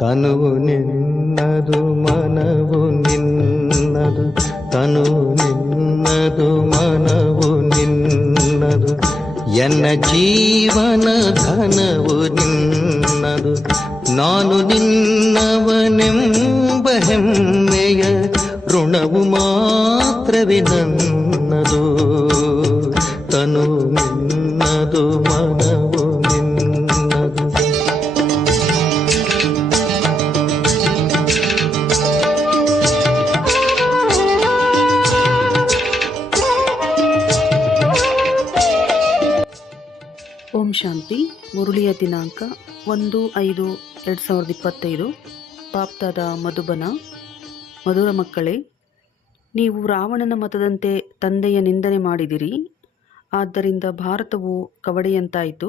ತನುವು ನಿನ್ನದು ಮನವು ನಿನ್ನದು, ತನುವು ನಿನ್ನದು ಮನವು ನಿನ್ನದು, ಎನ್ನ ಜೀವನ ಧನವು ನಿನ್ನದು. ನಾನು ನಿನ್ನವನೆಂಬ ಹೆಮ್ಮೆಯ ಋಣವು ಮಾತ್ರವೇ ನನ್ನದು. ತನು ನಿನ್ನದು ಮನವು ನಿನ್ನದು. ಓಂ ಶಾಂತಿ. ಮುರುಳಿಯ ದಿನಾಂಕ 1/5/2025. ಬಾಪ್ದಾದ ಮಧುಬನ. ಮಧುರ ಮಕ್ಕಳೇ, ನೀವು ರಾವಣನ ಮತದಂತೆ ತಂದೆಯ ನಿಂದನೆ ಮಾಡಿದಿರಿ. ಆದ್ದರಿಂದ ಭಾರತವು ಕವಡೆಯಂತಾಯಿತು.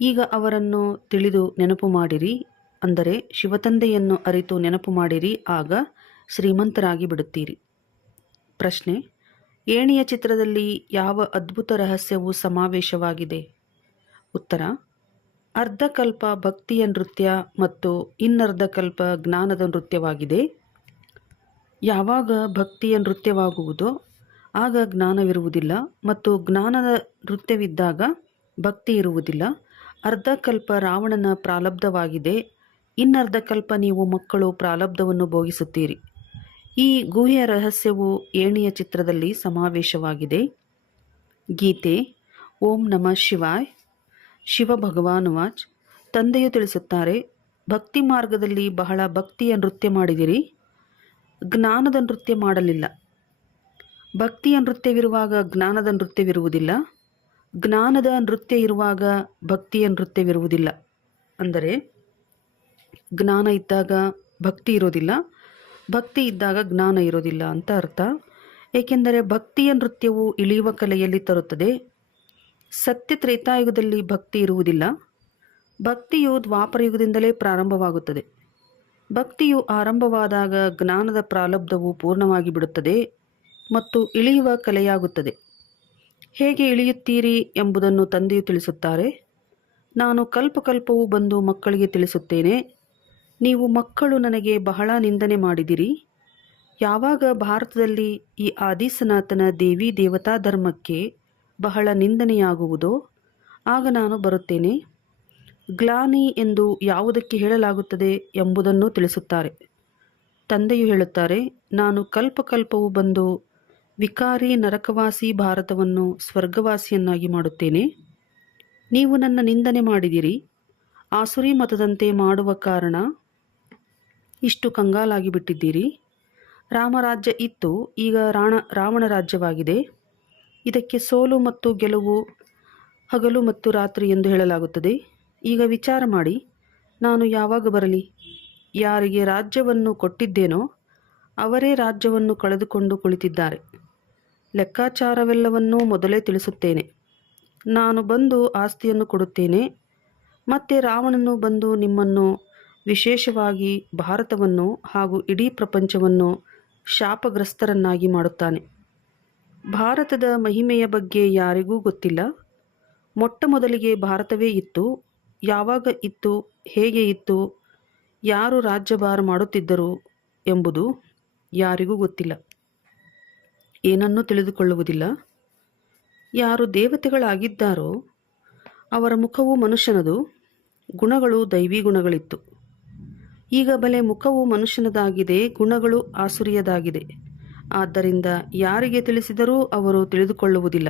ಈಗ ಅವರನ್ನು ತಿಳಿದು ನೆನಪು ಮಾಡಿರಿ, ಅಂದರೆ ಶಿವತಂದೆಯನ್ನು ಅರಿತು ನೆನಪು ಮಾಡಿರಿ, ಆಗ ಶ್ರೀಮಂತರಾಗಿ ಬಿಡುತ್ತೀರಿ. ಪ್ರಶ್ನೆ: ಏಣಿಯ ಚಿತ್ರದಲ್ಲಿ ಯಾವ ಅದ್ಭುತ ರಹಸ್ಯವು ಸಮಾವೇಶವಾಗಿದೆ? ಉತ್ತರ: ಅರ್ಧಕಲ್ಪ ಭಕ್ತಿಯ ನೃತ್ಯ ಮತ್ತು ಇನ್ನರ್ಧಕಲ್ಪ ಜ್ಞಾನದ ನೃತ್ಯವಾಗಿದೆ. ಯಾವಾಗ ಭಕ್ತಿಯ ನೃತ್ಯವಾಗುವುದೋ ಆಗ ಜ್ಞಾನವಿರುವುದಿಲ್ಲ, ಮತ್ತು ಜ್ಞಾನದ ನೃತ್ಯವಿದ್ದಾಗ ಭಕ್ತಿ ಇರುವುದಿಲ್ಲ. ಅರ್ಧಕಲ್ಪ ರಾವಣನ ಪ್ರಾರಬ್ಧವಾಗಿದೆ, ಇನ್ನರ್ಧಕಲ್ಪ ನೀವು ಮಕ್ಕಳು ಪ್ರಾರಬ್ಧವನ್ನು ಭೋಗಿಸುತ್ತೀರಿ. ಈ ಗುಹೆಯ ರಹಸ್ಯವು ಏಣಿಯ ಚಿತ್ರದಲ್ಲಿ ಸಮಾವೇಶವಾಗಿದೆ. ಗೀತೆ. ಓಂ ನಮಃ ಶಿವಾಯ್. ಶಿವ ಭಗವಾನುವಾಚ್. ತಂದೆಯು ತಿಳಿಸುತ್ತಾರೆ, ಭಕ್ತಿ ಮಾರ್ಗದಲ್ಲಿ ಬಹಳ ಭಕ್ತಿಯ ನೃತ್ಯ ಮಾಡಿದಿರಿ, ಜ್ಞಾನದ ನೃತ್ಯ ಮಾಡಲಿಲ್ಲ. ಭಕ್ತಿಯ ನೃತ್ಯವಿರುವಾಗ ಜ್ಞಾನದ ನೃತ್ಯವಿರುವುದಿಲ್ಲ, ಜ್ಞಾನದ ನೃತ್ಯ ಇರುವಾಗ ಭಕ್ತಿಯ ನೃತ್ಯವಿರುವುದಿಲ್ಲ. ಅಂದರೆ ಜ್ಞಾನ ಇದ್ದಾಗ ಭಕ್ತಿ ಇರೋದಿಲ್ಲ, ಭಕ್ತಿ ಇದ್ದಾಗ ಜ್ಞಾನ ಇರೋದಿಲ್ಲ ಅಂತ ಅರ್ಥ. ಏಕೆಂದರೆ ಭಕ್ತಿಯ ನೃತ್ಯವು ಇಳಿಯುವ ಕಲೆಯಲ್ಲಿ ತರುತ್ತದೆ. ಸತ್ಯ ತ್ರೇತಾಯುಗದಲ್ಲಿ ಭಕ್ತಿ ಇರುವುದಿಲ್ಲ. ಭಕ್ತಿಯು ದ್ವಾಪರಯುಗದಿಂದಲೇ ಪ್ರಾರಂಭವಾಗುತ್ತದೆ. ಭಕ್ತಿಯು ಆರಂಭವಾದಾಗ ಜ್ಞಾನದ ಪ್ರಾರಬ್ಧವು ಪೂರ್ಣವಾಗಿ ಬಿಡುತ್ತದೆ ಮತ್ತು ಇಳಿಯುವ ಕಲೆಯಾಗುತ್ತದೆ. ಹೇಗೆ ಇಳಿಯುತ್ತೀರಿ ಎಂಬುದನ್ನು ತಂದೆಯು ತಿಳಿಸುತ್ತಾರೆ. ನಾನು ಕಲ್ಪಕಲ್ಪವೂ ಬಂದು ಮಕ್ಕಳಿಗೆ ತಿಳಿಸುತ್ತೇನೆ. ನೀವು ಮಕ್ಕಳು ನನಗೆ ಬಹಳ ನಿಂದನೆ ಮಾಡಿದಿರಿ. ಯಾವಾಗ ಭಾರತದಲ್ಲಿ ಈ ಆದಿಸನಾತನ ದೇವಿ ದೇವತಾ ಧರ್ಮಕ್ಕೆ ಬಹಳ ನಿಂದನೆಯಾಗುವುದೋ ಆಗ ನಾನು ಬರುತ್ತೇನೆ. ಗ್ಲಾನಿ ಎಂದು ಯಾವುದಕ್ಕೆ ಹೇಳಲಾಗುತ್ತದೆ ಎಂಬುದನ್ನು ತಿಳಿಸುತ್ತಾರೆ. ತಂದೆಯು ಹೇಳುತ್ತಾರೆ, ನಾನು ಕಲ್ಪಕಲ್ಪವು ಬಂದು ವಿಕಾರಿ ನರಕವಾಸಿ ಭಾರತವನ್ನು ಸ್ವರ್ಗವಾಸಿಯನ್ನಾಗಿ ಮಾಡುತ್ತೇನೆ. ನೀವು ನನ್ನ ನಿಂದನೆ ಮಾಡಿದಿರಿ. ಆಸುರಿ ಮತದಂತೆ ಮಾಡುವ ಕಾರಣ ಇಷ್ಟು ಕಂಗಾಲಾಗಿ ಬಿಟ್ಟಿದ್ದೀರಿ. ರಾಮರಾಜ್ಯ ಇತ್ತು, ಈಗ ರಾವಣ ರಾಜ್ಯವಾಗಿದೆ. ಇದಕ್ಕೆ ಸೋಲು ಮತ್ತು ಗೆಲುವು ಹಗಲು ಮತ್ತು ರಾತ್ರಿ ಎಂದು ಹೇಳಲಾಗುತ್ತದೆ. ಈಗ ವಿಚಾರ ಮಾಡಿ, ನಾನು ಯಾವಾಗ ಬರಲಿ? ಯಾರಿಗೆ ರಾಜ್ಯವನ್ನು ಕೊಟ್ಟಿದ್ದೇನೋ ಅವರೇ ರಾಜ್ಯವನ್ನು ಕಳೆದುಕೊಂಡು ಕುಳಿತಿದ್ದಾರೆ. ಲೆಕ್ಕಾಚಾರವೆಲ್ಲವನ್ನೂ ಮೊದಲೇ ತಿಳಿಸುತ್ತೇನೆ. ನಾನು ಬಂದು ಆಸ್ತಿಯನ್ನು ಕೊಡುತ್ತೇನೆ. ಮತ್ತೆ ರಾವಣನು ಬಂದು ನಿಮ್ಮನ್ನು, ವಿಶೇಷವಾಗಿ ಭಾರತವನ್ನು ಹಾಗೂ ಇಡೀ ಪ್ರಪಂಚವನ್ನು ಶಾಪಗ್ರಸ್ತರನ್ನಾಗಿ ಮಾಡುತ್ತಾನೆ. ಭಾರತದ ಮಹಿಮೆಯ ಬಗ್ಗೆ ಯಾರಿಗೂ ಗೊತ್ತಿಲ್ಲ. ಮೊಟ್ಟ ಮೊದಲಿಗೆ ಭಾರತವೇ ಇತ್ತು. ಯಾವಾಗ ಇತ್ತು, ಹೇಗೆ ಇತ್ತು, ಯಾರು ರಾಜ್ಯಭಾರ ಮಾಡುತ್ತಿದ್ದರು ಎಂಬುದು ಯಾರಿಗೂ ಗೊತ್ತಿಲ್ಲ. ಏನನ್ನೂ ತಿಳಿದುಕೊಳ್ಳುವುದಿಲ್ಲ. ಯಾರು ದೇವತೆಗಳಾಗಿದ್ದಾರೋ ಅವರ ಮುಖವು ಮನುಷ್ಯನದು, ಗುಣಗಳು ದೈವಿ ಗುಣಗಳಿತ್ತು. ಈಗ ಬಲೆ ಮುಖವು ಮನುಷ್ಯನದಾಗಿದೆ, ಗುಣಗಳು ಆಸುರಿಯದಾಗಿದೆ. ಆದ್ದರಿಂದ ಯಾರಿಗೆ ತಿಳಿಸಿದರೂ ಅವರು ತಿಳಿದುಕೊಳ್ಳುವುದಿಲ್ಲ.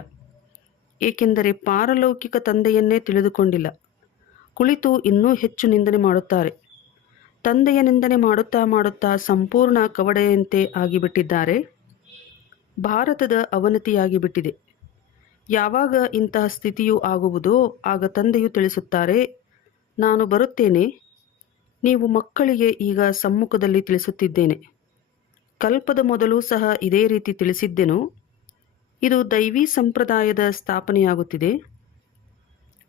ಏಕೆಂದರೆ ಪಾರಲೌಕಿಕ ತಂದೆಯನ್ನೇ ತಿಳಿದುಕೊಂಡಿಲ್ಲ. ಕುಳಿತು ಇನ್ನೂ ಹೆಚ್ಚು ನಿಂದನೆ ಮಾಡುತ್ತಾರೆ. ತಂದೆಯ ನಿಂದನೆ ಮಾಡುತ್ತಾ ಮಾಡುತ್ತಾ ಸಂಪೂರ್ಣ ಕವಡೆಯಂತೆ ಆಗಿಬಿಟ್ಟಿದ್ದಾರೆ. ಭಾರತದ ಅವನತಿಯಾಗಿ ಬಿಟ್ಟಿದೆ. ಯಾವಾಗ ಇಂತಹ ಸ್ಥಿತಿಯು ಆಗುವುದೋ ಆಗ ತಂದೆಯು ತಿಳಿಸುತ್ತಾರೆ, ನಾನು ಬರುತ್ತೇನೆ. ನೀವು ಮಕ್ಕಳಿಗೆ ಈಗ ಸಮ್ಮುಖದಲ್ಲಿ ತಿಳಿಸುತ್ತಿದ್ದೇನೆ. ಕಲ್ಪದ ಮೊದಲು ಸಹ ಇದೇ ರೀತಿ ತಿಳಿಸಿದ್ದೆನು. ಇದು ದೈವಿ ಸಂಪ್ರದಾಯದ ಸ್ಥಾಪನೆಯಾಗುತ್ತಿದೆ.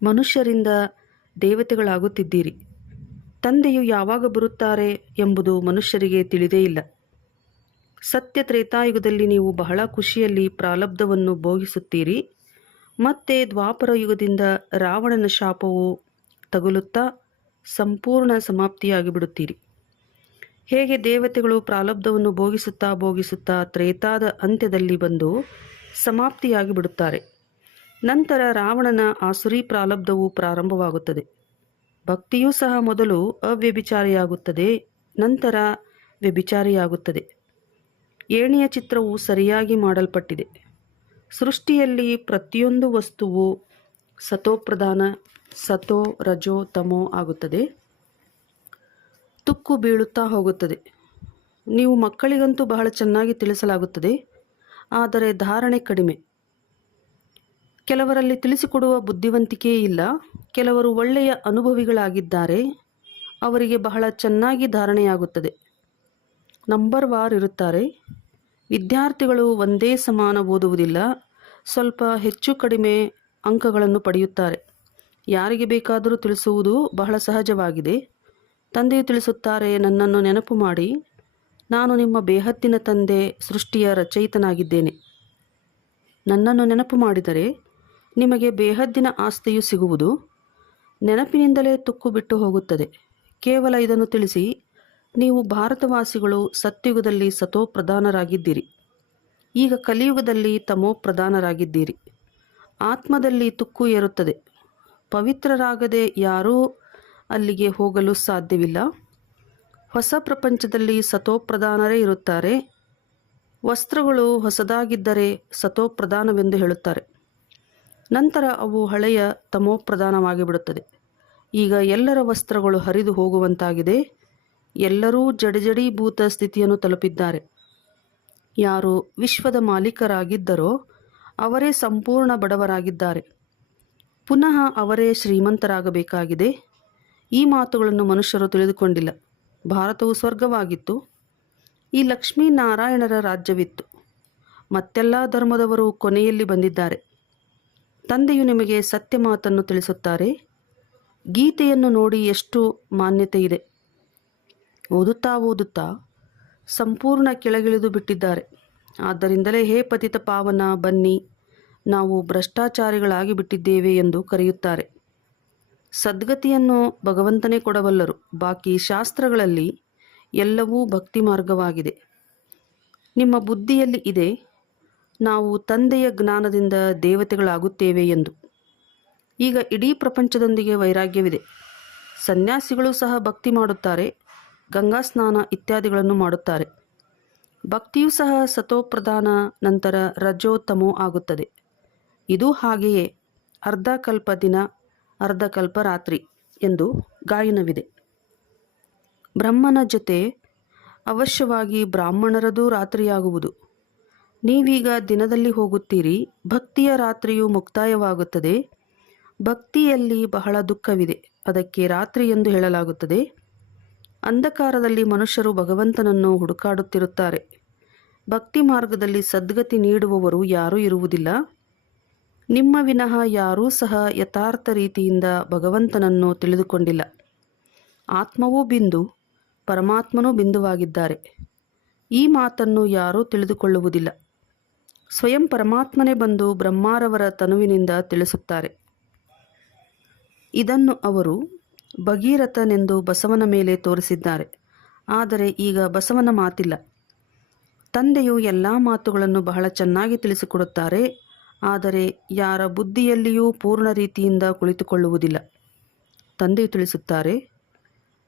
ಮನುಷ್ಯರಿಂದ ದೇವತೆಗಳಾಗುತ್ತಿದ್ದೀರಿ. ತಂದೆಯು ಯಾವಾಗ ಬರುತ್ತಾರೆ ಎಂಬುದು ಮನುಷ್ಯರಿಗೆ ತಿಳಿದೇ ಇಲ್ಲ. ಸತ್ಯ ತ್ರೇತಾಯುಗದಲ್ಲಿ ನೀವು ಬಹಳ ಖುಷಿಯಲ್ಲಿ ಪ್ರಾರಬ್ಧವನ್ನು ಭೋಗಿಸುತ್ತೀರಿ. ಮತ್ತೆ ದ್ವಾಪರ ಯುಗದಿಂದ ರಾವಣನ ಶಾಪವು ತಗುಲುತ್ತಾ ಸಂಪೂರ್ಣ ಸಮಾಪ್ತಿಯಾಗಿ ಬಿಡುತ್ತೀರಿ. ಹೇಗೆ ದೇವತೆಗಳು ಪ್ರಾರಬ್ಧವನ್ನು ಭೋಗಿಸುತ್ತಾ ತ್ರೇತಾದ ಅಂತ್ಯದಲ್ಲಿ ಬಂದು ಸಮಾಪ್ತಿಯಾಗಿ ಬಿಡುತ್ತಾರೆ. ನಂತರ ರಾವಣನ ಆಸುರಿ ಪ್ರಾರಬ್ಧವು ಪ್ರಾರಂಭವಾಗುತ್ತದೆ. ಭಕ್ತಿಯೂ ಸಹ ಮೊದಲು ಅವ್ಯಭಿಚಾರಿಯಾಗುತ್ತದೆ, ನಂತರ ವ್ಯಭಿಚಾರಿಯಾಗುತ್ತದೆ. ಏಣಿಯ ಚಿತ್ರವು ಸರಿಯಾಗಿ ಮಾಡಲ್ಪಟ್ಟಿದೆ. ಸೃಷ್ಟಿಯಲ್ಲಿ ಪ್ರತಿಯೊಂದು ವಸ್ತುವು ಸತೋಪ್ರಧಾನ, ಸತೋ ರಜೋ ತಮೋ ಆಗುತ್ತದೆ. ತುಕ್ಕು ಬೀಳುತ್ತಾ ಹೋಗುತ್ತದೆ. ನೀವು ಮಕ್ಕಳಿಗಂತೂ ಬಹಳ ಚೆನ್ನಾಗಿ ತಿಳಿಸಲಾಗುತ್ತದೆ, ಆದರೆ ಧಾರಣೆ ಕಡಿಮೆ. ಕೆಲವರಲ್ಲಿ ತಿಳಿಸಿಕೊಡುವ ಬುದ್ಧಿವಂತಿಕೆ ಇಲ್ಲ. ಕೆಲವರು ಒಳ್ಳೆಯ ಅನುಭವಿಗಳಾಗಿದ್ದಾರೆ, ಅವರಿಗೆ ಬಹಳ ಚೆನ್ನಾಗಿ ಧಾರಣೆಯಾಗುತ್ತದೆ. ನಂಬರ್ ವಾರ್ ಇರುತ್ತಾರೆ. ವಿದ್ಯಾರ್ಥಿಗಳು ಒಂದೇ ಸಮಾನ ಓದುವುದಿಲ್ಲ, ಸ್ವಲ್ಪ ಹೆಚ್ಚು ಕಡಿಮೆ ಅಂಕಗಳನ್ನು ಪಡೆಯುತ್ತಾರೆ. ಯಾರಿಗೆ ಬೇಕಾದರೂ ತಿಳಿಸುವುದು ಬಹಳ ಸಹಜವಾಗಿದೆ. ತಂದೆಯು ತಿಳಿಸುತ್ತಾರೆ, ನನ್ನನ್ನು ನೆನಪು ಮಾಡಿ, ನಾನು ನಿಮ್ಮ ಬೇಹದ್ದಿನ ತಂದೆ, ಸೃಷ್ಟಿಯ ರಚಯಿತನಾಗಿದ್ದೇನೆ. ನನ್ನನ್ನು ನೆನಪು ಮಾಡಿದರೆ ನಿಮಗೆ ಬೇಹದ್ದಿನ ಆಸ್ತಿಯು ಸಿಗುವುದು. ನೆನಪಿನಿಂದಲೇ ತುಕ್ಕು ಬಿಟ್ಟು ಹೋಗುತ್ತದೆ. ಕೇವಲ ಇದನ್ನು ತಿಳಿಸಿ, ನೀವು ಭಾರತವಾಸಿಗಳು ಸತ್ಯುಗದಲ್ಲಿ ಸತೋಪ್ರಧಾನರಾಗಿದ್ದೀರಿ, ಈಗ ಕಲಿಯುಗದಲ್ಲಿ ತಮೋಪ್ರಧಾನರಾಗಿದ್ದೀರಿ. ಆತ್ಮದಲ್ಲಿ ತುಕ್ಕು ಏರುತ್ತದೆ. ಪವಿತ್ರರಾಗದೆ ಯಾರೂ ಅಲ್ಲಿಗೆ ಹೋಗಲು ಸಾಧ್ಯವಿಲ್ಲ. ಹೊಸ ಪ್ರಪಂಚದಲ್ಲಿ ಸತೋಪ್ರಧಾನರೇ ಇರುತ್ತಾರೆ. ವಸ್ತ್ರಗಳು ಹೊಸದಾಗಿದ್ದರೆ ಸತೋಪ್ರಧಾನವೆಂದು ಹೇಳುತ್ತಾರೆ. ನಂತರ ಅವು ಹಳೆಯ ತಮೋಪ್ರಧಾನವಾಗಿ ಬಿಡುತ್ತದೆ. ಈಗ ಎಲ್ಲರ ವಸ್ತ್ರಗಳು ಹರಿದು ಹೋಗುವಂತಾಗಿದೆ. ಎಲ್ಲರೂ ಜಡಿಜಡೀಭೂತ ಸ್ಥಿತಿಯನ್ನು ತಲುಪಿದ್ದಾರೆ. ಯಾರು ವಿಶ್ವದ ಮಾಲೀಕರಾಗಿದ್ದರೋ ಅವರೇ ಸಂಪೂರ್ಣ ಬಡವರಾಗಿದ್ದಾರೆ. ಪುನಃ ಅವರೇ ಶ್ರೀಮಂತರಾಗಬೇಕಾಗಿದೆ. ಈ ಮಾತುಗಳನ್ನು ಮನುಷ್ಯರು ತಿಳಿದುಕೊಂಡಿಲ್ಲ. ಭಾರತವು ಸ್ವರ್ಗವಾಗಿತ್ತು. ಈ ಲಕ್ಷ್ಮೀನಾರಾಯಣರ ರಾಜ್ಯವಿತ್ತು. ಮತ್ತೆಲ್ಲ ಧರ್ಮದವರು ಕೊನೆಯಲ್ಲಿ ಬಂದಿದ್ದಾರೆ. ತಂದೆಯು ನಿಮಗೆ ಸತ್ಯ ಮಾತನ್ನು ತಿಳಿಸುತ್ತಾರೆ. ಗೀತೆಯನ್ನು ನೋಡಿ ಎಷ್ಟು ಮಾನ್ಯತೆ ಇದೆ. ಓದುತ್ತಾ ಸಂಪೂರ್ಣ ಕೆಳಗಿಳಿದು ಬಿಟ್ಟಿದ್ದಾರೆ. ಆದ್ದರಿಂದಲೇ ಹೇ ಪತಿತ ಪಾವನ, ಬನ್ನಿ, ನಾವು ಭ್ರಷ್ಟಾಚಾರಿಗಳಾಗಿ ಬಿಟ್ಟಿದ್ದೇವೆ ಎಂದು ಕರೆಯುತ್ತಾರೆ. ಸದ್ಗತಿಯನ್ನು ಭಗವಂತನೇ ಕೊಡಬಲ್ಲರು. ಬಾಕಿ ಶಾಸ್ತ್ರಗಳಲ್ಲಿ ಎಲ್ಲವೂ ಭಕ್ತಿ ಮಾರ್ಗವಾಗಿದೆ. ನಿಮ್ಮ ಬುದ್ಧಿಯಲ್ಲಿ ಇದೆ, ನಾವು ತಂದೆಯ ಜ್ಞಾನದಿಂದ ದೇವತೆಗಳಾಗುತ್ತೇವೆ ಎಂದು. ಈಗ ಇಡೀ ಪ್ರಪಂಚದೊಂದಿಗೆ ವೈರಾಗ್ಯವಿದೆ. ಸನ್ಯಾಸಿಗಳು ಸಹ ಭಕ್ತಿ ಮಾಡುತ್ತಾರೆ, ಗಂಗಾ ಸ್ನಾನ ಇತ್ಯಾದಿಗಳನ್ನು ಮಾಡುತ್ತಾರೆ. ಭಕ್ತಿಯೂ ಸಹ ಸತೋಪ್ರಧಾನ, ನಂತರ ರಜೋತಮೋ ಆಗುತ್ತದೆ. ಇದು ಹಾಗೆಯೇ ಅರ್ಧ ಕಲ್ಪ ದಿನ, ಅರ್ಧ ಕಲ್ಪ ರಾತ್ರಿ ಎಂದು ಗಾಯನವಿದೆ. ಬ್ರಹ್ಮನ ಜೊತೆ ಅವಶ್ಯವಾಗಿ ಬ್ರಾಹ್ಮಣರದೂ ರಾತ್ರಿಯಾಗುವುದು. ನೀವೀಗ ದಿನದಲ್ಲಿ ಹೋಗುತ್ತೀರಿ. ಭಕ್ತಿಯ ರಾತ್ರಿಯು ಮುಕ್ತಾಯವಾಗುತ್ತದೆ. ಭಕ್ತಿಯಲ್ಲಿ ಬಹಳ ದುಃಖವಿದೆ, ಅದಕ್ಕೆ ರಾತ್ರಿ ಎಂದು ಹೇಳಲಾಗುತ್ತದೆ. ಅಂಧಕಾರದಲ್ಲಿ ಮನುಷ್ಯರು ಭಗವಂತನನ್ನು ಹುಡುಕಾಡುತ್ತಿರುತ್ತಾರೆ. ಭಕ್ತಿ ಮಾರ್ಗದಲ್ಲಿ ಸದ್ಗತಿ ನೀಡುವವರು ಯಾರೂ ಇರುವುದಿಲ್ಲ. ನಿಮ್ಮ ವಿನಃ ಯಾರೂ ಸಹ ಯಥಾರ್ಥ ರೀತಿಯಿಂದ ಭಗವಂತನನ್ನು ತಿಳಿದುಕೊಂಡಿಲ್ಲ. ಆತ್ಮವೂ ಬಿಂದು, ಪರಮಾತ್ಮನೂ ಬಿಂದುವಾಗಿದ್ದಾರೆ. ಈ ಮಾತನ್ನು ಯಾರೂ ತಿಳಿದುಕೊಳ್ಳುವುದಿಲ್ಲ. ಸ್ವಯಂ ಪರಮಾತ್ಮನೇ ಬಂದು ಬ್ರಹ್ಮಾರವರ ತನುವಿನಿಂದ ತಿಳಿಸುತ್ತಾರೆ. ಇದನ್ನು ಅವರು ಭಗೀರಥನೆಂದು ಬಸವನ ಮೇಲೆ ತೋರಿಸಿದ್ದಾರೆ. ಆದರೆ ಈಗ ಬಸವನ ಮಾತಿಲ್ಲ. ತಂದೆಯು ಎಲ್ಲ ಮಾತುಗಳನ್ನು ಬಹಳ ಚೆನ್ನಾಗಿ ತಿಳಿಸಿಕೊಡುತ್ತಾರೆ, ಆದರೆ ಯಾರ ಬುದ್ಧಿಯಲ್ಲಿಯೂ ಪೂರ್ಣ ರೀತಿಯಿಂದ ಕುಳಿತುಕೊಳ್ಳುವುದಿಲ್ಲ. ತಂದೆಯು ತಿಳಿಸುತ್ತಾರೆ,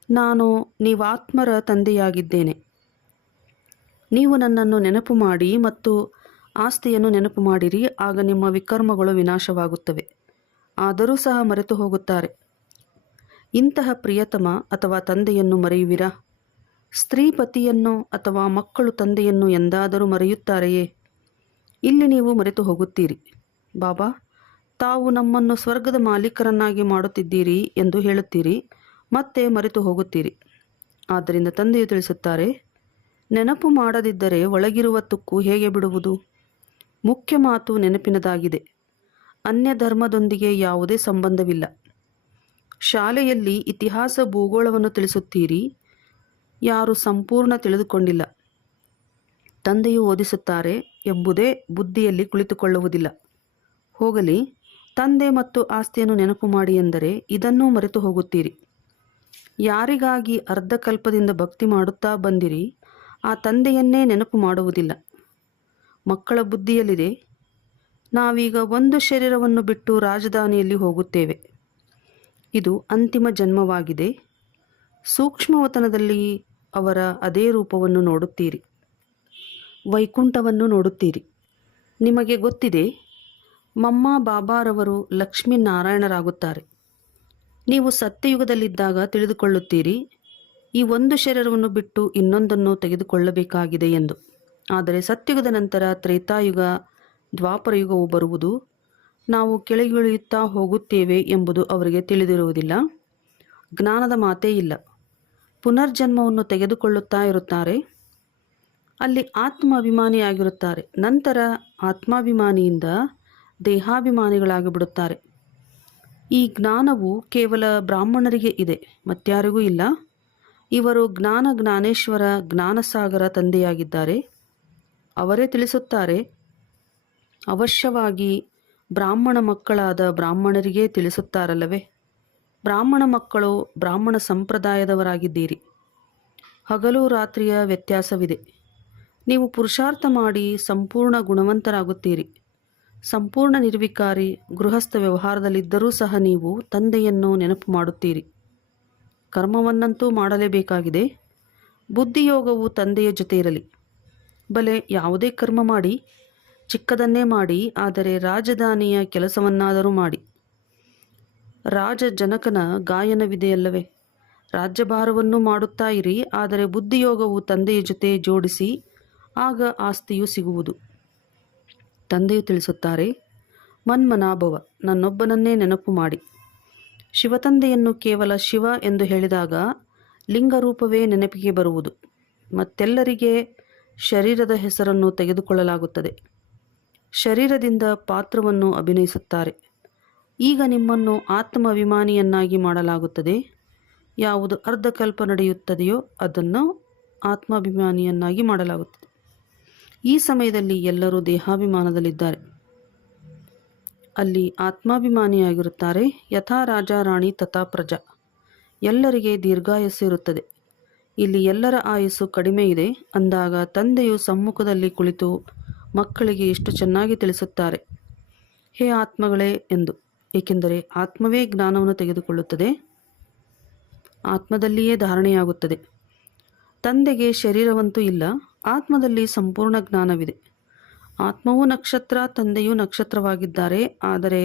ನಾನು ನೀವಾತ್ಮರ ತಂದೆಯಾಗಿದ್ದೇನೆ. ನೀವು ನನ್ನನ್ನು ನೆನಪು ಮಾಡಿ ಮತ್ತು ಆಸ್ತಿಯನ್ನು ನೆನಪು ಮಾಡಿರಿ, ಆಗ ನಿಮ್ಮ ವಿಕರ್ಮಗಳು ವಿನಾಶವಾಗುತ್ತವೆ. ಆದರೂ ಸಹ ಮರೆತು ಹೋಗುತ್ತಾರೆ. ಇಂತಹ ಪ್ರಿಯತಮ ಅಥವಾ ತಂದೆಯನ್ನು ಮರೆಯುವಿರಾ? ಸ್ತ್ರೀ ಪತಿಯನ್ನು ಅಥವಾ ಮಕ್ಕಳು ತಂದೆಯನ್ನು ಎಂದಾದರೂ ಮರೆಯುತ್ತಾರೆಯೇ? ಇಲ್ಲಿ ನೀವು ಮರೆತು ಹೋಗುತ್ತೀರಿ. ಬಾಬಾ, ತಾವು ನಮ್ಮನ್ನು ಸ್ವರ್ಗದ ಮಾಲೀಕರನ್ನಾಗಿ ಮಾಡುತ್ತಿದ್ದೀರಿ ಎಂದು ಹೇಳುತ್ತೀರಿ, ಮತ್ತೆ ಮರೆತು ಹೋಗುತ್ತೀರಿ. ಆದ್ದರಿಂದ ತಂದೆಯು ತಿಳಿಸುತ್ತಾರೆ, ನೆನಪು ಮಾಡದಿದ್ದರೆ ಒಳಗಿರುವ ತುಕ್ಕು ಹೇಗೆ ಬಿಡುವುದು? ಮುಖ್ಯ ಮಾತು ನೆನಪಿನದಾಗಿದೆ. ಅನ್ಯ ಧರ್ಮದೊಂದಿಗೆ ಯಾವುದೇ ಸಂಬಂಧವಿಲ್ಲ. ಶಾಲೆಯಲ್ಲಿ ಇತಿಹಾಸ ಭೂಗೋಳವನ್ನು ತಿಳಿಸುತ್ತೀರಿ, ಯಾರು ಸಂಪೂರ್ಣ ತಿಳಿದುಕೊಂಡಿಲ್ಲ. ತಂದೆಯು ಓದಿಸುತ್ತಾರೆ ಎಂಬುದೇ ಬುದ್ಧಿಯಲ್ಲಿ ಕುಳಿತುಕೊಳ್ಳುವುದಿಲ್ಲ. ಹೋಗಲಿ, ತಂದೆ ಮತ್ತು ಆಸ್ತಿಯನ್ನು ನೆನಪು ಮಾಡಿ ಎಂದರೆ ಇದನ್ನೂ ಮರೆತು ಹೋಗುತ್ತೀರಿ. ಯಾರಿಗಾಗಿ ಅರ್ಧಕಲ್ಪದಿಂದ ಭಕ್ತಿ ಮಾಡುತ್ತಾ ಬಂದಿರಿ ಆ ತಂದೆಯನ್ನೇ ನೆನಪು ಮಾಡುವುದಿಲ್ಲ. ಮಕ್ಕಳ ಬುದ್ಧಿಯಲ್ಲಿದೆ, ನಾವೀಗ ಒಂದು ಶರೀರವನ್ನು ಬಿಟ್ಟು ರಾಜಧಾನಿಯಲ್ಲಿ ಹೋಗುತ್ತೇವೆ. ಇದು ಅಂತಿಮ ಜನ್ಮವಾಗಿದೆ. ಸೂಕ್ಷ್ಮವತನದಲ್ಲಿ ಅವರ ಅದೇ ರೂಪವನ್ನು ನೋಡುತ್ತೀರಿ, ವೈಕುಂಠವನ್ನು ನೋಡುತ್ತೀರಿ. ನಿಮಗೆ ಗೊತ್ತಿದೆ, ಮಮ್ಮ ಬಾಬಾರವರು ಲಕ್ಷ್ಮೀನಾರಾಯಣರಾಗುತ್ತಾರೆ. ನೀವು ಸತ್ಯಯುಗದಲ್ಲಿದ್ದಾಗ ತಿಳಿದುಕೊಳ್ಳುತ್ತೀರಿ, ಈ ಒಂದು ಶರೀರವನ್ನು ಬಿಟ್ಟು ಇನ್ನೊಂದನ್ನು ತೆಗೆದುಕೊಳ್ಳಬೇಕಾಗಿದೆ ಎಂದು. ಆದರೆ ಸತ್ಯಯುಗದ ನಂತರ ತ್ರೇತಾಯುಗ, ದ್ವಾಪರಯುಗವು ಬರುವುದು. ನಾವು ಕೆಳಗಿಳಿಯುತ್ತಾ ಹೋಗುತ್ತೇವೆ ಎಂಬುದು ಅವರಿಗೆ ತಿಳಿದಿರುವುದಿಲ್ಲ. ಜ್ಞಾನದ ಮಾತೇ ಇಲ್ಲ. ಪುನರ್ಜನ್ಮವನ್ನು ತೆಗೆದುಕೊಳ್ಳುತ್ತಾ ಇರುತ್ತಾರೆ. ಅಲ್ಲಿ ಆತ್ಮಾಭಿಮಾನಿಯಾಗಿರುತ್ತಾರೆ. ನಂತರ ಆತ್ಮಾಭಿಮಾನಿಯಿಂದ ದೇಹಾಭಿಮಾನಿಗಳಾಗಿ ಬಿಡುತ್ತಾರೆ. ಈ ಜ್ಞಾನವು ಕೇವಲ ಬ್ರಾಹ್ಮಣರಿಗೆ ಇದೆ, ಮತ್ಯಾರಿಗೂ ಇಲ್ಲ. ಇವರು ಜ್ಞಾನೇಶ್ವರ, ಜ್ಞಾನಸಾಗರ ತಂದೆಯಾಗಿದ್ದಾರೆ. ಅವರೇ ತಿಳಿಸುತ್ತಾರೆ. ಅವಶ್ಯವಾಗಿ ಬ್ರಾಹ್ಮಣ ಮಕ್ಕಳಾದ ಬ್ರಾಹ್ಮಣರಿಗೇ ತಿಳಿಸುತ್ತಾರಲ್ಲವೇ? ಬ್ರಾಹ್ಮಣ ಮಕ್ಕಳು ಬ್ರಾಹ್ಮಣ ಸಂಪ್ರದಾಯದವರಾಗಿದ್ದೀರಿ. ಹಗಲು ರಾತ್ರಿಯ ವ್ಯತ್ಯಾಸವಿದೆ. ನೀವು ಪುರುಷಾರ್ಥ ಮಾಡಿ ಸಂಪೂರ್ಣ ಗುಣವಂತರಾಗುತ್ತೀರಿ. ಸಂಪೂರ್ಣ ನಿರ್ವಿಕಾರಿ ಗೃಹಸ್ಥ ವ್ಯವಹಾರದಲ್ಲಿದ್ದರೂ ಸಹ ನೀವು ತಂದೆಯನ್ನು ನೆನಪು ಮಾಡುತ್ತೀರಿ. ಕರ್ಮವನ್ನಂತೂ ಮಾಡಲೇಬೇಕಾಗಿದೆ. ಬುದ್ಧಿಯೋಗವು ತಂದೆಯ ಜೊತೆ ಇರಲಿ. ಬಲೆ ಯಾವುದೇ ಕರ್ಮ ಮಾಡಿ, ಚಿಕ್ಕದನ್ನೇ ಮಾಡಿ, ಆದರೆ ರಾಜಧಾನಿಯ ಕೆಲಸವನ್ನಾದರೂ ಮಾಡಿ. ರಾಜ ಜನಕನ ಗಾಯನವಿದೆಯಲ್ಲವೇ? ರಾಜ್ಯಭಾರವನ್ನು ಮಾಡುತ್ತಾ ಇರಿ, ಆದರೆ ಬುದ್ಧಿಯೋಗವು ತಂದೆಯ ಜೊತೆ ಜೋಡಿಸಿ, ಆಗ ಆಸ್ತಿಯು ಸಿಗುವುದು. ತಂದೆಯು ತಿಳಿಸುತ್ತಾರೆ, ಮನ್ಮನಾಭವ, ನನ್ನೊಬ್ಬನನ್ನೇ ನೆನಪು ಮಾಡಿ. ಶಿವತಂದೆಯನ್ನು ಕೇವಲ ಶಿವ ಎಂದು ಹೇಳಿದಾಗ ಲಿಂಗರೂಪವೇ ನೆನಪಿಗೆ ಬರುವುದು. ಮತ್ತೆಲ್ಲರಿಗೆ ಶರೀರದ ಹೆಸರನ್ನು ತೆಗೆದುಕೊಳ್ಳಲಾಗುತ್ತದೆ. ಶರೀರದಿಂದ ಪಾತ್ರವನ್ನು ಅಭಿನಯಿಸುತ್ತಾರೆ. ಈಗ ನಿಮ್ಮನ್ನು ಆತ್ಮಾಭಿಮಾನಿಯನ್ನಾಗಿ ಮಾಡಲಾಗುತ್ತದೆ. ಯಾವುದು ಅರ್ಧಕಲ್ಪ ನಡೆಯುತ್ತದೆಯೋ ಅದನ್ನು ಆತ್ಮಾಭಿಮಾನಿಯನ್ನಾಗಿ ಮಾಡಲಾಗುತ್ತದೆ. ಈ ಸಮಯದಲ್ಲಿ ಎಲ್ಲರೂ ದೇಹಾಭಿಮಾನದಲ್ಲಿದ್ದಾರೆ. ಅಲ್ಲಿ ಆತ್ಮಾಭಿಮಾನಿಯಾಗಿರುತ್ತಾರೆ. ಯಥಾ ರಾಜ ರಾಣಿ ತಥಾ ಪ್ರಜಾ. ಎಲ್ಲರಿಗೆ ದೀರ್ಘಾಯಸ್ಸು ಇರುತ್ತದೆ. ಇಲ್ಲಿ ಎಲ್ಲರ ಆಯಸ್ಸು ಕಡಿಮೆ ಇದೆ ಅಂದಾಗ ತಂದೆಯು ಸಮ್ಮುಖದಲ್ಲಿ ಕುಳಿತು ಮಕ್ಕಳಿಗೆ ಎಷ್ಟು ಚೆನ್ನಾಗಿ ತಿಳಿಸುತ್ತಾರೆ, ಹೇ ಆತ್ಮಗಳೇ ಎಂದು. ಏಕೆಂದರೆ ಆತ್ಮವೇ ಜ್ಞಾನವನ್ನು ತೆಗೆದುಕೊಳ್ಳುತ್ತದೆ, ಆತ್ಮದಲ್ಲಿಯೇ ಧಾರಣೆಯಾಗುತ್ತದೆ. ತಂದೆಗೆ ಶರೀರವಂತೂ ಇಲ್ಲ, ಆತ್ಮದಲ್ಲಿ ಸಂಪೂರ್ಣ ಜ್ಞಾನವಿದೆ. ಆತ್ಮವೂ ನಕ್ಷತ್ರ, ತಂದೆಯೂ ನಕ್ಷತ್ರವಾಗಿದ್ದಾರೆ. ಆದರೆ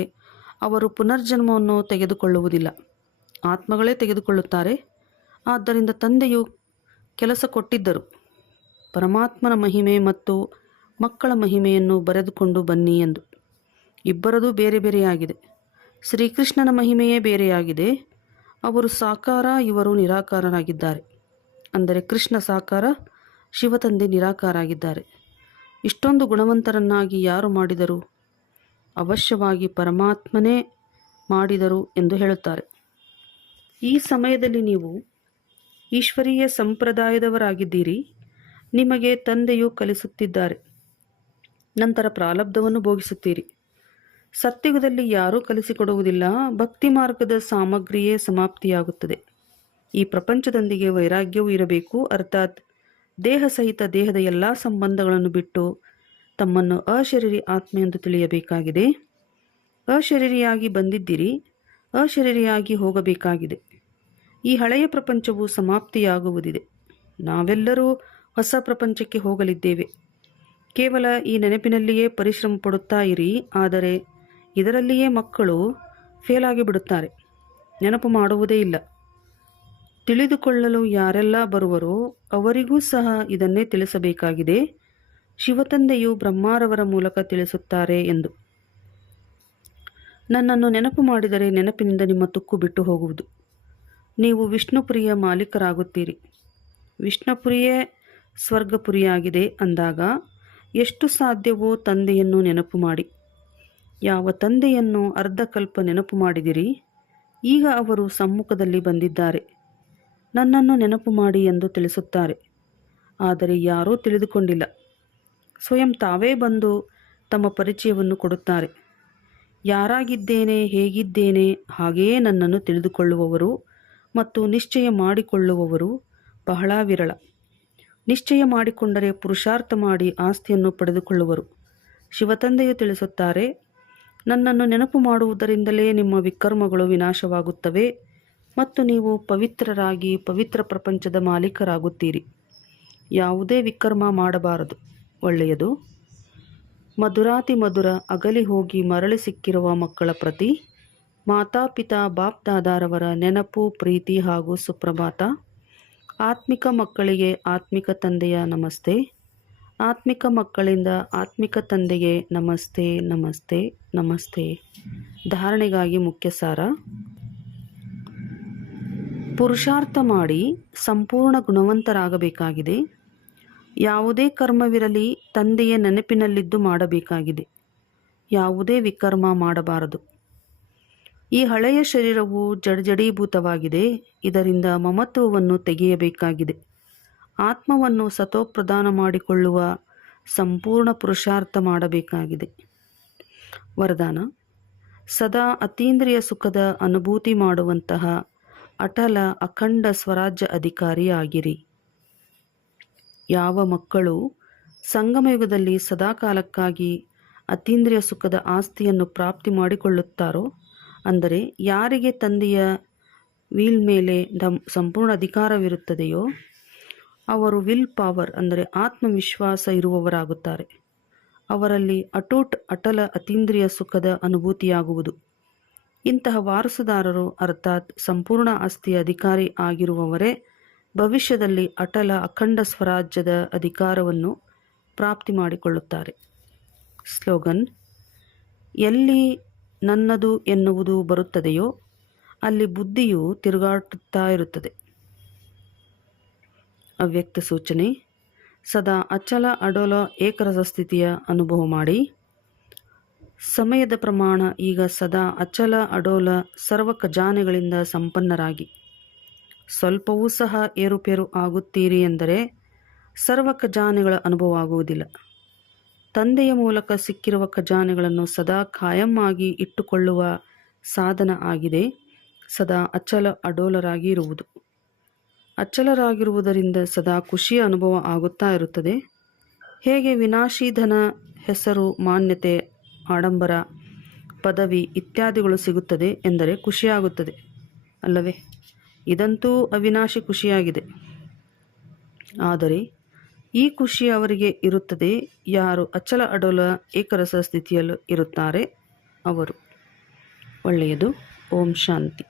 ಅವರು ಪುನರ್ಜನ್ಮವನ್ನು ತೆಗೆದುಕೊಳ್ಳುವುದಿಲ್ಲ, ಆತ್ಮಗಳೇ ತೆಗೆದುಕೊಳ್ಳುತ್ತಾರೆ. ಆದ್ದರಿಂದ ತಂದೆಯು ಕೆಲಸ ಕೊಟ್ಟಿದ್ದರು, ಪರಮಾತ್ಮನ ಮಹಿಮೆ ಮತ್ತು ಮಕ್ಕಳ ಮಹಿಮೆಯನ್ನು ಬರೆದುಕೊಂಡು ಬನ್ನಿ ಎಂದು. ಇಬ್ಬರದೂ ಬೇರೆ ಬೇರೆಯಾಗಿದೆ. ಶ್ರೀಕೃಷ್ಣನ ಮಹಿಮೆಯೇ ಬೇರೆಯಾಗಿದೆ. ಅವರು ಸಾಕಾರ, ಇವರು ನಿರಾಕಾರರಾಗಿದ್ದಾರೆ. ಅಂದರೆ ಕೃಷ್ಣ ಸಾಕಾರ, ಶಿವತಂದೆ ನಿರಾಕಾರ ಆಗಿದ್ದಾರೆ. ಇಷ್ಟೊಂದು ಗುಣವಂತರನ್ನಾಗಿ ಯಾರು ಮಾಡಿದರು? ಅವಶ್ಯವಾಗಿ ಪರಮಾತ್ಮನೇ ಮಾಡಿದರು ಎಂದು ಹೇಳುತ್ತಾರೆ. ಈ ಸಮಯದಲ್ಲಿ ನೀವು ಈಶ್ವರೀಯ ಸಂಪ್ರದಾಯದವರಾಗಿದ್ದೀರಿ. ನಿಮಗೆ ತಂದೆಯು ಕಲಿಸುತ್ತಿದ್ದಾರೆ. ನಂತರ ಪ್ರಾರಬ್ಧವನ್ನು ಭೋಗಿಸುತ್ತೀರಿ. ಸತ್ಯಯುಗದಲ್ಲಿ ಯಾರೂ ಕಲಿಸಿಕೊಡುವುದಿಲ್ಲ. ಭಕ್ತಿ ಮಾರ್ಗದ ಸಾಮಗ್ರಿಯೇ ಸಮಾಪ್ತಿಯಾಗುತ್ತದೆ. ಈ ಪ್ರಪಂಚದೊಂದಿಗೆ ವೈರಾಗ್ಯವೂ ಇರಬೇಕು. ಅರ್ಥಾತ್ ದೇಹ ಸಹಿತ ದೇಹದ ಎಲ್ಲ ಸಂಬಂಧಗಳನ್ನು ಬಿಟ್ಟು ತಮ್ಮನ್ನು ಅಶರೀರಿ ಆತ್ಮ ಎಂದು ತಿಳಿಯಬೇಕಾಗಿದೆ. ಅಶರೀರಿಯಾಗಿ ಬಂದಿದ್ದೀರಿ, ಅಶರೀರಿಯಾಗಿ ಹೋಗಬೇಕಾಗಿದೆ. ಈ ಹಳೆಯ ಪ್ರಪಂಚವು ಸಮಾಪ್ತಿಯಾಗುವುದಿದೆ. ನಾವೆಲ್ಲರೂ ಹೊಸ ಪ್ರಪಂಚಕ್ಕೆ ಹೋಗಲಿದ್ದೇವೆ. ಕೇವಲ ಈ ನೆನಪಿನಲ್ಲಿಯೇ ಪರಿಶ್ರಮ ಪಡುತ್ತಾ ಇರಿ. ಆದರೆ ಇದರಲ್ಲಿಯೇ ಮಕ್ಕಳು ಫೇಲ್ ಆಗಿಬಿಡುತ್ತಾರೆ. ನೆನಪು ಮಾಡುವುದೇ ಇಲ್ಲ. ತಿಳಿದುಕೊಳ್ಳಲು ಯಾರೆಲ್ಲ ಬರುವರೋ ಅವರಿಗೂ ಸಹ ಇದನ್ನೇ ತಿಳಿಸಬೇಕಾಗಿದೆ. ಶಿವತಂದೆಯು ಬ್ರಹ್ಮಾರವರ ಮೂಲಕ ತಿಳಿಸುತ್ತಾರೆ ಎಂದು. ನನ್ನನ್ನು ನೆನಪು ಮಾಡಿದರೆ ನೆನಪಿನಿಂದ ನಿಮ್ಮ ತುಕ್ಕು ಬಿಟ್ಟು ಹೋಗುವುದು. ನೀವು ವಿಷ್ಣುಪುರಿಯ ಮಾಲೀಕರಾಗುತ್ತೀರಿ. ವಿಷ್ಣುಪುರಿಯೇ ಸ್ವರ್ಗಪುರಿಯಾಗಿದೆ ಅಂದಾಗ ಎಷ್ಟು ಸಾಧ್ಯವೋ ತಂದೆಯನ್ನು ನೆನಪು ಮಾಡಿ. ಯಾವ ತಂದೆಯನ್ನು ಅರ್ಧಕಲ್ಪ ನೆನಪು ಮಾಡಿದಿರಿ, ಈಗ ಅವರು ಸಮ್ಮುಖದಲ್ಲಿ ಬಂದಿದ್ದಾರೆ. ನನ್ನನ್ನು ನೆನಪು ಮಾಡಿ ಎಂದು ತಿಳಿಸುತ್ತಾರೆ. ಆದರೆ ಯಾರೂ ತಿಳಿದುಕೊಂಡಿಲ್ಲ. ಸ್ವಯಂ ತಾವೇ ಬಂದು ತಮ್ಮ ಪರಿಚಯವನ್ನು ಕೊಡುತ್ತಾರೆ. ಯಾರಾಗಿದ್ದೇನೆ, ಹೇಗಿದ್ದೇನೆ, ಹಾಗೆಯೇ ನನ್ನನ್ನು ತಿಳಿದುಕೊಳ್ಳುವವರು ಮತ್ತು ನಿಶ್ಚಯ ಮಾಡಿಕೊಳ್ಳುವವರು ಬಹಳ ವಿರಳ. ನಿಶ್ಚಯ ಮಾಡಿಕೊಂಡರೆ ಪುರುಷಾರ್ಥ ಮಾಡಿ ಆಸ್ತಿಯನ್ನು ಪಡೆದುಕೊಳ್ಳುವರು. ಶಿವತಂದೆಯು ತಿಳಿಸುತ್ತಾರೆ, ನನ್ನನ್ನು ನೆನಪು ಮಾಡುವುದರಿಂದಲೇ ನಿಮ್ಮ ವಿಕರ್ಮಗಳು ವಿನಾಶವಾಗುತ್ತವೆ ಮತ್ತು ನೀವು ಪವಿತ್ರರಾಗಿ ಪವಿತ್ರ ಪ್ರಪಂಚದ ಮಾಲೀಕರಾಗುತ್ತೀರಿ. ಯಾವುದೇ ವಿಕರ್ಮ ಮಾಡಬಾರದು. ಒಳ್ಳೆಯದು. ಮಧುರಾತಿ ಮಧುರ ಅಗಲಿ ಹೋಗಿ ಮರಳಿ ಸಿಕ್ಕಿರುವ ಮಕ್ಕಳ ಪ್ರತಿ ಮಾತಾಪಿತಾ ಬಾಪ್ ದಾದಾರವರ ನೆನಪು, ಪ್ರೀತಿ ಹಾಗೂ ಸುಪ್ರಭಾತ. ಆತ್ಮಿಕ ಮಕ್ಕಳಿಗೆ ಆತ್ಮಿಕ ತಂದೆಯ ನಮಸ್ತೆ. ಆತ್ಮಿಕ ಮಕ್ಕಳಿಂದ ಆತ್ಮಿಕ ತಂದೆಗೆ ನಮಸ್ತೆ ನಮಸ್ತೆ ನಮಸ್ತೆ. ಧಾರಣೆಗಾಗಿ ಮುಖ್ಯ ಸಾರ: ಪುರುಷಾರ್ಥ ಮಾಡಿ ಸಂಪೂರ್ಣ ಗುಣವಂತರಾಗಬೇಕಾಗಿದೆ. ಯಾವುದೇ ಕರ್ಮವಿರಲಿ ತಂದೆಯ ನೆನಪಿನಲ್ಲಿದ್ದು ಮಾಡಬೇಕಾಗಿದೆ. ಯಾವುದೇ ವಿಕರ್ಮ ಮಾಡಬಾರದು. ಈ ಹಳೆಯ ಶರೀರವು ಜಡೀಭೂತವಾಗಿದೆ. ಇದರಿಂದ ಮಮತ್ವವನ್ನು ತೆಗೆಯಬೇಕಾಗಿದೆ. ಆತ್ಮವನ್ನು ಸತೋಪ್ರದಾನ ಮಾಡಿಕೊಳ್ಳುವ ಸಂಪೂರ್ಣ ಪುರುಷಾರ್ಥ ಮಾಡಬೇಕಾಗಿದೆ. ವರದಾನ: ಸದಾ ಅತೀಂದ್ರಿಯ ಸುಖದ ಅನುಭೂತಿ ಮಾಡುವಂತಹ ಅಟಲ ಅಖಂಡ ಸ್ವರಾಜ್ಯ ಅಧಿಕಾರಿಯಾಗಿರಿ. ಯಾವ ಮಕ್ಕಳು ಸಂಗಮಯುಗದಲ್ಲಿ ಸದಾಕಾಲಕ್ಕಾಗಿ ಅತೀಂದ್ರಿಯ ಸುಖದ ಆಸ್ತಿಯನ್ನು ಪ್ರಾಪ್ತಿ ಮಾಡಿಕೊಳ್ಳುತ್ತಾರೋ, ಅಂದರೆ ಯಾರಿಗೆ ತಂದೆಯ ವಿಲ್ ಮೇಲೆ ಸಂಪೂರ್ಣ ಅಧಿಕಾರವಿರುತ್ತದೆಯೋ ಅವರು ವಿಲ್ ಪವರ್ ಅಂದರೆ ಆತ್ಮವಿಶ್ವಾಸ ಇರುವವರಾಗುತ್ತಾರೆ. ಅವರಲ್ಲಿ ಅಟಲ ಅತೀಂದ್ರಿಯ ಸುಖದ ಅನುಭೂತಿಯಾಗುವುದು. ಇಂತಹ ವಾರಸುದಾರರು ಅರ್ಥಾತ್ ಸಂಪೂರ್ಣ ಆಸ್ತಿಯ ಅಧಿಕಾರಿ ಆಗಿರುವವರೇ ಭವಿಷ್ಯದಲ್ಲಿ ಅಟಲ ಅಖಂಡ ಸ್ವರಾಜ್ಯದ ಅಧಿಕಾರವನ್ನು ಪ್ರಾಪ್ತಿ ಮಾಡಿಕೊಳ್ಳುತ್ತಾರೆ. ಸ್ಲೋಗನ್: ಎಲ್ಲಿ ನನ್ನದು ಎನ್ನುವುದು ಬರುತ್ತದೆಯೋ ಅಲ್ಲಿ ಬುದ್ಧಿಯು ತಿರುಗಾಡುತ್ತಾ ಇರುತ್ತದೆ. ಅವ್ಯಕ್ತ ಸೂಚನೆ: ಸದಾ ಅಚಲ ಅಡೋಲ ಏಕರಸ ಸ್ಥಿತಿಯ ಅನುಭವ ಮಾಡಿ. ಸಮಯದ ಪ್ರಮಾಣ ಈಗ ಸದಾ ಅಚಲ ಅಡೋಲ ಸರ್ವ ಖಜಾನೆಗಳಿಂದ ಸಂಪನ್ನರಾಗಿ. ಸ್ವಲ್ಪವೂ ಸಹ ಏರುಪೇರು ಆಗುತ್ತೀರಿ ಎಂದರೆ ಸರ್ವ ಖಜಾನೆಗಳ ಅನುಭವ ಆಗುವುದಿಲ್ಲ. ತಂದೆಯ ಮೂಲಕ ಸಿಕ್ಕಿರುವ ಖಜಾನೆಗಳನ್ನು ಸದಾ ಖಾಯಂ ಆಗಿ ಇಟ್ಟುಕೊಳ್ಳುವ ಸಾಧನ ಆಗಿದೆ ಸದಾ ಅಚಲ ಅಡೋಲರಾಗಿ ಇರುವುದು. ಅಚಲರಾಗಿರುವುದರಿಂದ ಸದಾ ಖುಷಿಯ ಅನುಭವ ಆಗುತ್ತಾ ಇರುತ್ತದೆ. ಹೇಗೆ ವಿನಾಶಿ ಧನ, ಹೆಸರು, ಮಾನ್ಯತೆ, ಆಡಂಬರ, ಪದವಿ ಇತ್ಯಾದಿಗಳು ಸಿಗುತ್ತದೆ ಎಂದರೆ ಖುಷಿಯಾಗುತ್ತದೆ ಅಲ್ಲವೇ? ಇದಂತೂ ಅವಿನಾಶಿ ಖುಷಿಯಾಗಿದೆ. ಆದರೆ ಈ ಖುಷಿ ಅವರಿಗೆ ಇರುತ್ತದೆ ಯಾರು ಅಚಲ ಅಡೋಲ ಏಕರಸ ಸ್ಥಿತಿಯಲ್ಲಿ ಇರುತ್ತಾರೆ ಅವರು. ಒಳ್ಳೆಯದು. ಓಂ ಶಾಂತಿ.